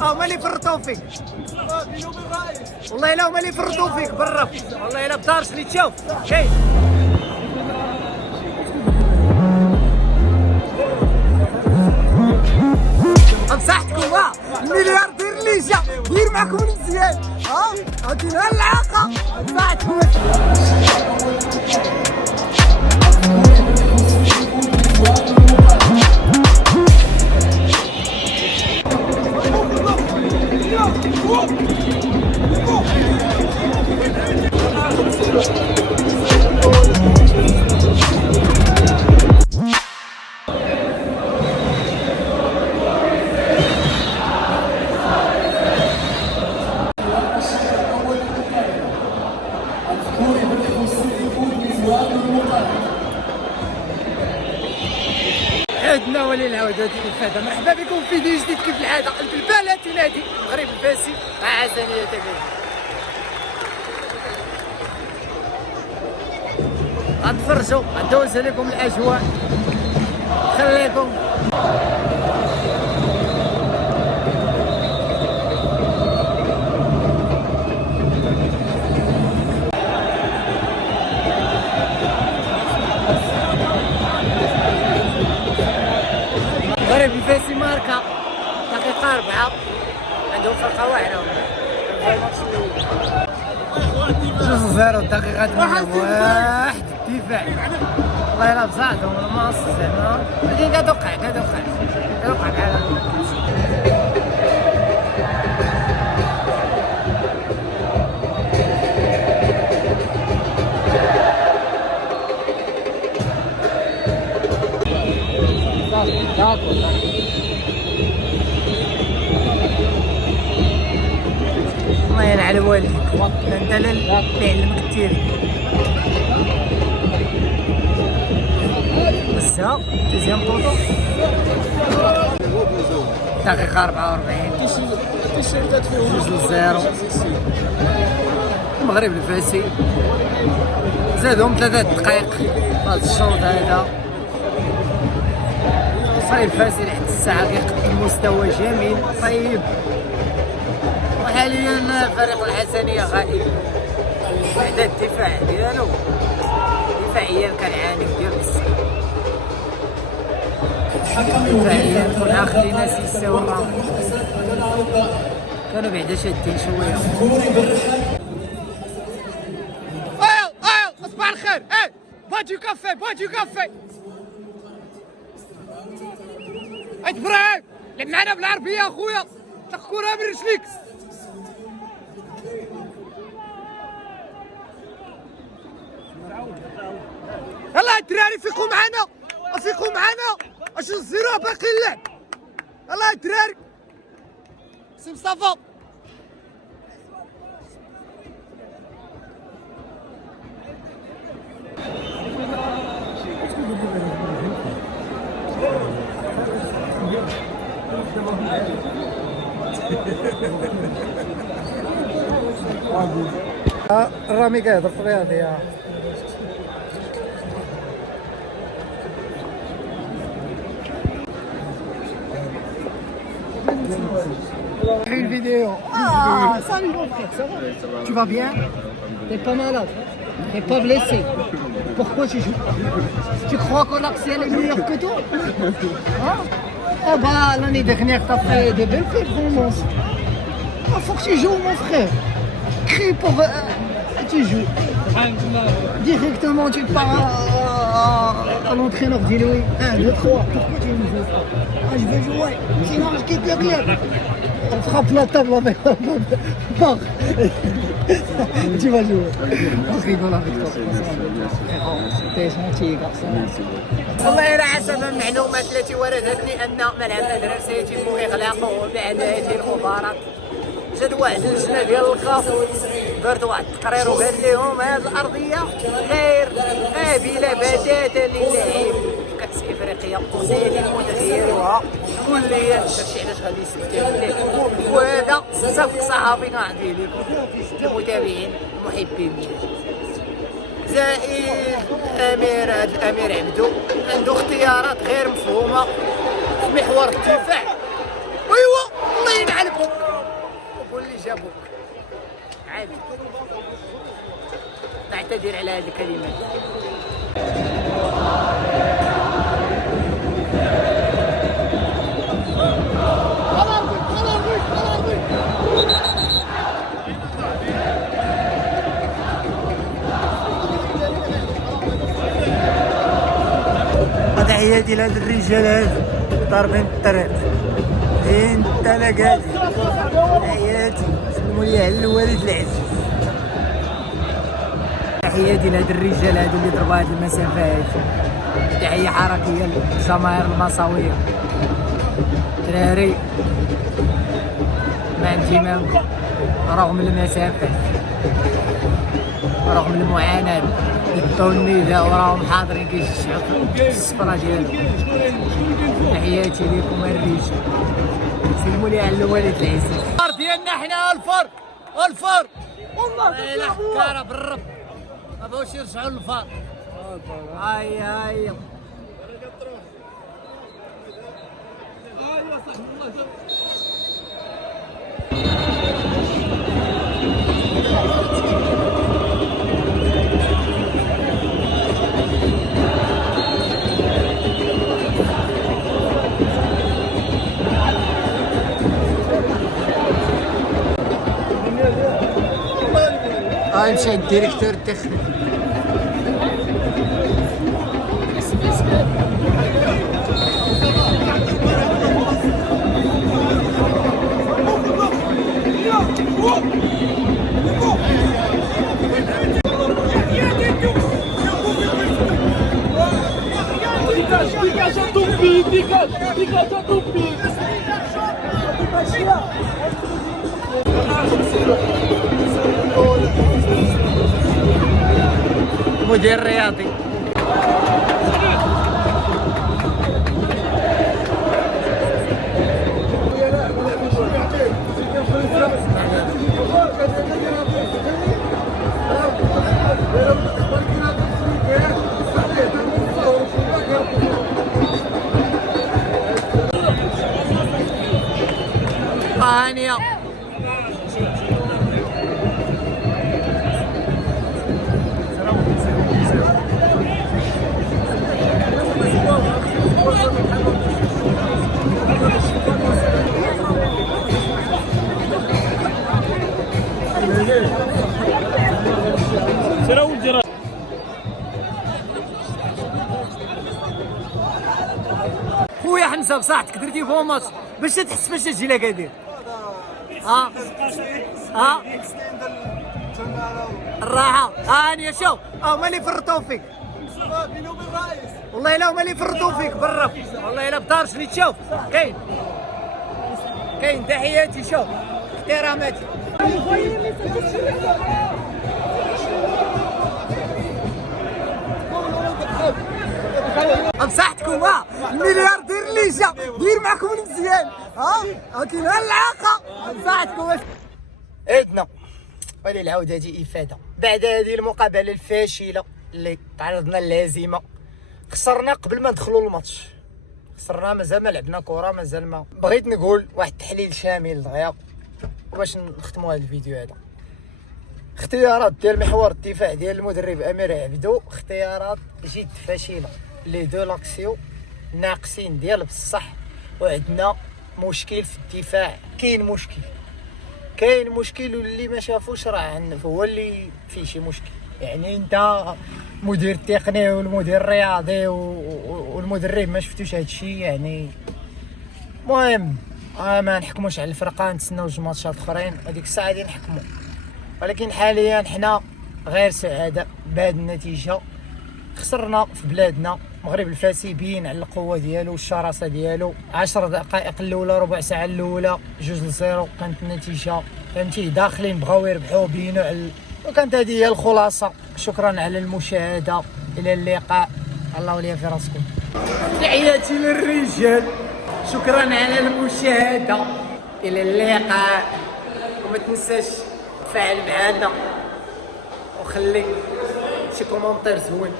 هما اللي فرطوا فيك والله، الا هما اللي فرطوا فيك برا، والله الا بدارش اللي تشوف شيء. بصحتكم الملياردير اللي جا دير معكم مزيان، عطينا العاقه بصحتكم. عدنا ولي العودة ديال الفادة، مرحبا بكم في فيديو جديد كيف العادة. البلبالة تنادي المغرب الفاسي مع عزانية تبعي. غتفرجوا غندوز عليكم الأجواء، خليكم المغرب الفاسي ماركا دقيقة 4 عندهم فرقة واحدة. 2-0 الدقيقة 8 الدفاع، والله الا بزعتهم الماس زعما ولكن كتوقع بحال الله يلعن والديك، انت اللي علمك التيري. بسا دوزيام بوطو دقيقة 44 2-0 المغرب الفاسي. زادهم 3 دقائق في هذا الشوط هذا. المغرب الفاسي لحد الساعة كيقدم مستوى جميل طيب، وحاليا فريق الحسنية غائب. بعد الدفاع ديالو دفاعيا كنعانيو ديال بزاف، دفاعيا كنا خلينا سيساو الرابع، كانوا بعدا شادين شوية. صباح الخير، باجي كافي ابراهيم لعب معنا بالعربية اخويا، طلق كورة من رجليك. يلا الدراري فيقوا معنا اش الزيرو باقي اللعب. يلا الدراري سي مصطفى الرامي كيهضر في الرياضية. Une vidéo. Salut mon frère, ça va? Tu vas bien? T'es pas malade? T'es pas blessé? Pourquoi tu joues? Tu crois qu'on Axial est meilleur que toi? Hein? Oh bah l'année dernière t'as fait de belles performances. Faut que tu joues mon frère. Crie pour tu joues. Directement tu pars à l'entraîneur, dis-lui 1, 2, 3. Pourquoi tu ne joues pas? Je veux jouer, sinon je quitte le club. On frappe la table avec la barre. Tu vas jouer. On rigole avec toi. T'es gentil garçon. والله الا حسب المعلومات التي وردتني ان ملعب الادرار سيتم اغلاقه بعد هذه المباراه. جات واحد اللجنه ديال الكاف دارت واحد التقرير وقال لهم هذه الارضيه غير قابله بتاتا للعب في كاس افريقيا وسيتم تغييرها كليا. داكشي علاش غادي يسجل وهذا سبق صحافي كنعطيه لكم المتابعين المحبين ديالي. زائد الامير عبدو عنده اختيارات غير مفهومه في محور الدفاع. ايوا الله ينعلكم. جابوك عادي. نعتذر على هذه الكلمات. تحياتي لهاد الرجال هادو ضاربين الطريق انت لاقالي. تحياتي سلموا لي على الوالد العزيز. تحياتي لهاد الرجال هادو اللي ضربوا هاد المسافات. تحية حركية للجماهير المصاوية. دراري ما عندي مانكم رغم المسافات رغم المعاناة يدوا النداء وراهم حاضرين كيشجعوا في الصفرة ديالهم. تحياتي ليكم الرجال. سلموا لي على الوالد العزيز. الفار ديالنا حنا الفار والله الا حكاره بالرب ما بغاوش يرجعوا للفار. هاي مشى الديريكتور التقني. مدير رياضي. هانية خويا حمزه بصحتك درتي فيهم ماتش باش تحس فاش تجي لك هادي. الراحه هانيه. شوف هما اللي فرطوا فيك والله. الا هما اللي فرطوا فيك بالرب والله. الا بدارش اللي تشوف كاين. تحياتي شوف احتراماتي. بصحتكم الملياردير اللي جا دير معكم مزيان. كاين العلاقه بصحتكم. عدنا وللعودة إفادة بعد هذه المقابلة الفاشلة اللي تعرضنا للهزيمة. خسرنا قبل ما ندخلوا الماتش. خسرنا مازال ما لعبنا كرة. مازال ما بغيت نقول واحد التحليل شامل دغيا باش نختموا هذا الفيديو هذا. اختيارات ديال محور الدفاع ديال المدرب امير عبدو اختيارات جد فاشله. لي دو لاكسيو ناقصين ديال بصح. وعندنا مشكل في الدفاع. كاين مشكل واللي ما شافوش راه هو اللي فيه شي مشكل. يعني انت مدير تقني والمدير الرياضي والمدرب ما شفتوش هادشي. يعني المهم ما نحكموش على الفرقه. نتسناو جوج ماتشات اخرين هذيك الساعه غادي نحكموا. ولكن حاليا حنا غير سعداء بهذه النتيجه. خسرنا في بلادنا. المغرب الفاسي بين على القوه ديالو والشراسه ديالو. 10 دقائق الاولى ربع ساعه الاولى 2-0 كانت النتيجه. فهمتي داخلين بغاو يربحوا بينوا على. وكانت هذه هي الخلاصه. شكرا على المشاهده. الى اللقاء. الله وليا في راسكم. تحياتي للرجال. شكرا على المشاهده. الى اللقاء. وما تنساش تفاعل معنا وخلي شي كومونتير زوين.